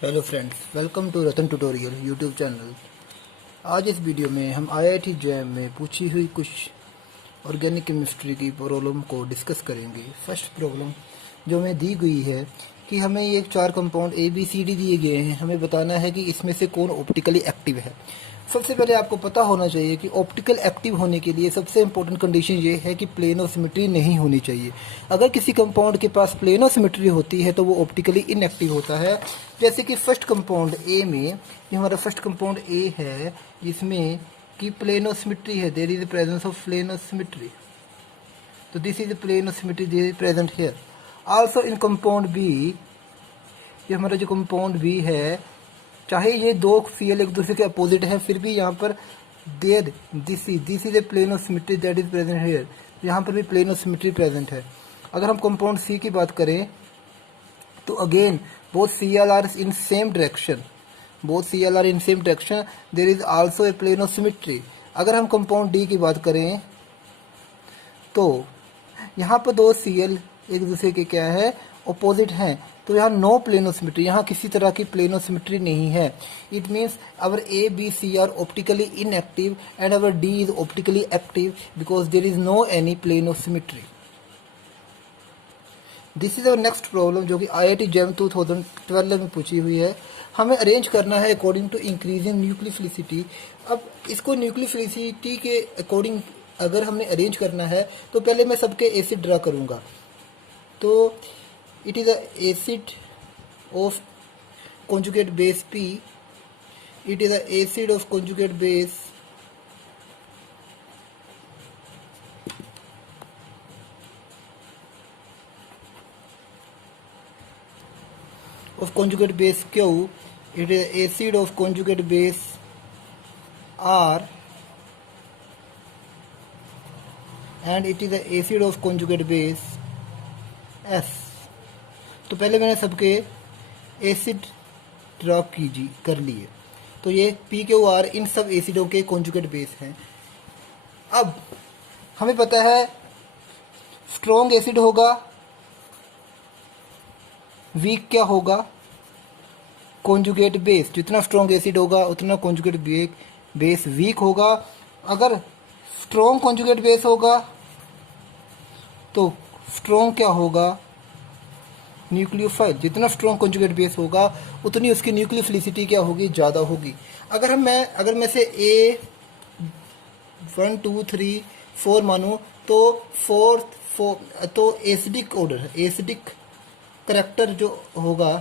Hello friends, welcome to Ratan tutorial YouTube channel. आज इस video में हम आईआईटी जैम में पूछी हुई कुछ ऑर्गेनिक केमिस्ट्री की प्रॉब्लम को डिस्कस करेंगे। फर्स्ट प्रॉब्लम जो हमें दी गई है कि हमें ये 4 compound A B C D दिए गए हैं, हमें बताना है कि इसमें से कौन ऑप्टिकली एक्टिव है। सबसे पहले आपको पता होना चाहिए कि ऑप्टिकल एक्टिव होने के लिए सबसे इंपॉर्टेंट कंडीशन ये है कि प्लेनो सिमेट्री नहीं होनी चाहिए। अगर किसी कंपाउंड के पास प्लेनो सिमेट्री होती है तो वो ऑप्टिकली इनएक्टिव होता है। जैसे कि फर्स्ट कंपाउंड ए में, ये हमारा फर्स्ट कंपाउंड ए है जिसमें कि प्लेनो सिमेट्री है, there is the presence of plane of symmetry, तो this is the plane of symmetry there is present here. Also in compound B, ये हमारा जो कंपाउंड बी है, चाहे ये दो Cl एक दूसरे के अपोजिट है, फिर भी यहाँ पर there this is a plane of symmetry that is present here, यहाँ पर भी प्लेनो सिमेट्री प्रेजेंट है। अगर हम कंपाउंड सी की बात करें तो again both Cl are in same direction, there is also a plane of symmetry। अगर हम कंपाउंड डी की बात करें तो यहाँ पर दो Cl एक दूसरे के क्या है, अपोजिट हैं, तो यहाँ नो प्लेनोसिमेट्री, यहाँ किसी तरह की प्लेनोसिमेट्री नहीं है। It means our A B C are optically inactive and our D is optically active because there is no any plane of symmetry. This is our next problem जो कि आईआईटी जैम 2012 में पूछी हुई है। हमें अरेंज करना है अकॉर्डिंग टू इंक्रीजिंग न्यूक्लियोफिलिसिटी। अब इसको न्यूक्लियोफिलिसिटी के अकॉर्डिंग अगर हमने अरेंज करना है तो पहले मैं सबके एसिड ड्रा करूँगा। तो it is a acid of conjugate base P, it is a acid of conjugate base Q, it is acid of conjugate base R, and it is a acid of conjugate base S। तो पहले मैंने सबके acid draw कर लिए, तो ये PQR इन सब एसिडों के कॉन्जुगेट बेस हैं। अब हमें पता है स्ट्रॉन्ग एसिड होगा, वीक क्या होगा, कॉन्जुगेट बेस। जितना स्ट्रॉन्ग एसिड होगा उतना कॉन्जुगेट बेस वीक होगा। अगर स्ट्रॉन्ग कॉन्जुगेट बेस होगा तो स्ट्रॉन्ग क्या होगा, न्यूक्लियोफाइल। जितना स्ट्रॉन्ग कॉन्जुगेट बेस होगा उतनी उसकी न्यूक्लियोफिलिसिटी क्या होगी, ज़्यादा होगी। अगर मैं से ए 1 2 3 4 मानूँ तो तो एसिडिक ऑर्डर, एसिडिक करेक्टर जो होगा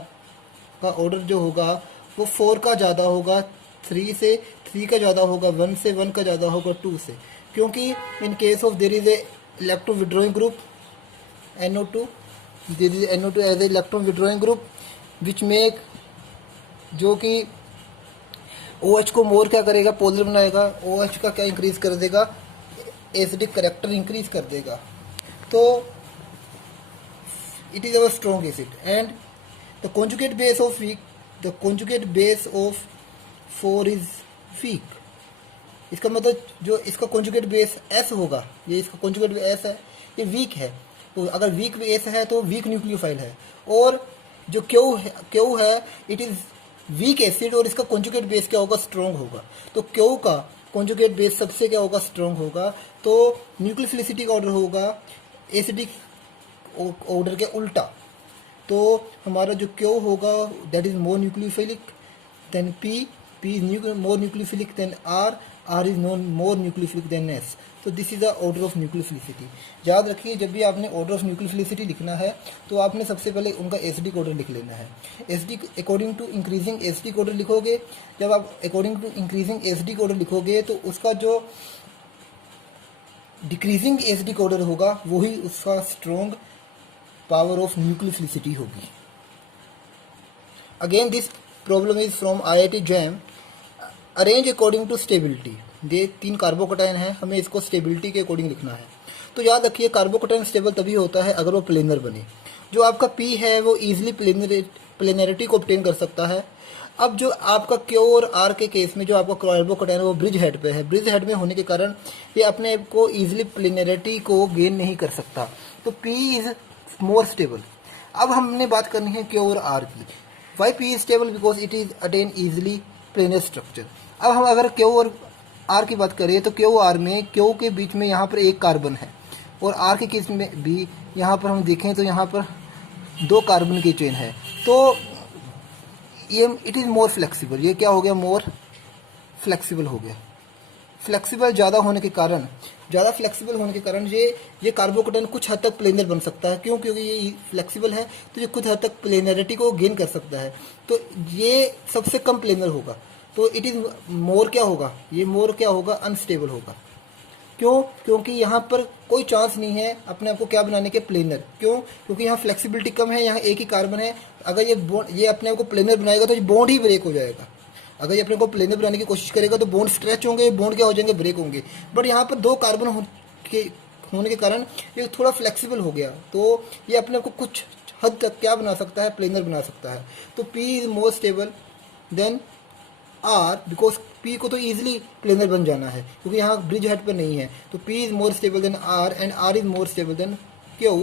का ऑर्डर जो होगा वो 4 का ज़्यादा होगा, 3 से 3 का ज़्यादा होगा, 1 से 1 का ज़्यादा होगा, 2 से। क्योंकि in case of their is a electron withdrawing group NO2, there is NO2 as a electron withdrawing group which make, जो कि OH को मोर क्या करेगा, पोलर बनाएगा। OH का क्या इंक्रीज कर देगा, एसिडिक करेक्टर इंक्रीज कर देगा। तो it is our strong acid and the conjugate base of weak, the conjugate base of 4 is weak. इसका मतलब जो इसका कॉन्जुगेट बेस S होगा, ये इसका कॉन्जुगेट बेस S है, ये वीक है। तो अगर वीक बेस है तो वीक न्यूक्लियोफाइल है। और जो क्यू है इट इज़ वीक एसिड और इसका कॉन्जुगेट बेस क्या होगा, स्ट्रॉन्ग होगा। तो क्यू का कॉन्जुगेट बेस सबसे क्या होगा, स्ट्रॉन्ग होगा। तो न्यूक्लियोफिलिसिटी का ऑर्डर होगा एसिडिक ऑर्डर के उल्टा। तो हमारा जो क्यू होगा that is more nucleophilic than P is more nucleophilic than R is more nucleophilic than S। तो this is the order of nucleophilicity. याद रखिए जब भी आपने ऑर्डर ऑफ न्यूक्लियोफिलिसिटी लिखना है तो आपने सबसे पहले उनका एसिडिक ऑर्डर लिख लेना है। Acidic according to increasing acidic order लिखोगे। जब आप according to increasing acidic order लिखोगे तो उसका जो डिक्रीजिंग एसिडिक ऑर्डर होगा वही उसका स्ट्रॉन्ग पावर ऑफ न्यूक्लियोफिलिसिटी होगी। Again this problem is from IIT JAM. Arrange according to stability. ये 3 कार्बोकटाइन है, हमें इसको स्टेबिलिटी के अकॉर्डिंग लिखना है। तो याद रखिए कार्बोकटाइन स्टेबल तभी होता है अगर वो प्लेनर बने। जो आपका P है वो ईजिली प्लेनरिटी को ऑब्टेन कर सकता है। अब जो आपका Q और R के केस में जो आपका कार्बोकटाइन है वो ब्रिज हेड पे है, ब्रिज हेड में होने के कारण ये अपने को ईजिली प्लेनरिटी को गेन नहीं कर सकता। तो P इज मोर स्टेबल। अब हमने बात करनी है Q और R की। Why P is stable because it is attain easily planar structure. अब हम अगर क्यू और आर की बात करें तो क्यू आर में क्यू के बीच में यहाँ पर एक कार्बन है और आर के केस में भी यहाँ पर हम देखें तो यहाँ पर 2 कार्बन की चेन है। तो ये इट इज़ मोर फ्लेक्सिबल, ये क्या हो गया, मोर फ्लेक्सिबल हो गया। फ्लेक्सिबल ज़्यादा होने के कारण, ज़्यादा फ्लेक्सिबल होने के कारण ये कार्बोकेटन कुछ हद तक प्लेनर बन सकता है। क्यों? क्योंकि ये फ्लेक्सिबल है तो ये कुछ हद तक प्लेनरिटी को गेन कर सकता है। तो ये सबसे कम प्लेनर होगा। तो इट इज़ मोर क्या होगा, ये मोर क्या होगा, अनस्टेबल होगा। क्यों? क्योंकि यहाँ पर कोई चांस नहीं है अपने आप को क्या बनाने के, प्लेनर। क्यों? क्योंकि यहाँ फ्लेक्सिबिलिटी कम है, यहाँ एक ही कार्बन है। अगर ये अपने आप को प्लेनर बनाएगा तो ये बॉन्ड ही ब्रेक हो जाएगा। अगर ये अपने को प्लेनर बनाने की कोशिश करेगा तो बॉन्ड स्ट्रेच होंगे, बॉन्ड क्या हो जाएंगे, ब्रेक होंगे। बट यहाँ पर 2 कार्बन होने के कारण ये थोड़ा फ्लेक्सिबल हो गया, तो ये अपने आप को कुछ हद तक क्या बना सकता है, प्लेनर बना सकता है। तो P is more stable than R because P को तो ईजिली प्लेनर बन जाना है क्योंकि यहाँ ब्रिज हेड पर नहीं है। तो P is more stable than R and R is more stable than Q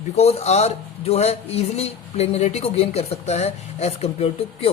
because R जो है ईजिली प्लेनरिटी को गेन कर सकता है एज कम्पेयर टू क्यू।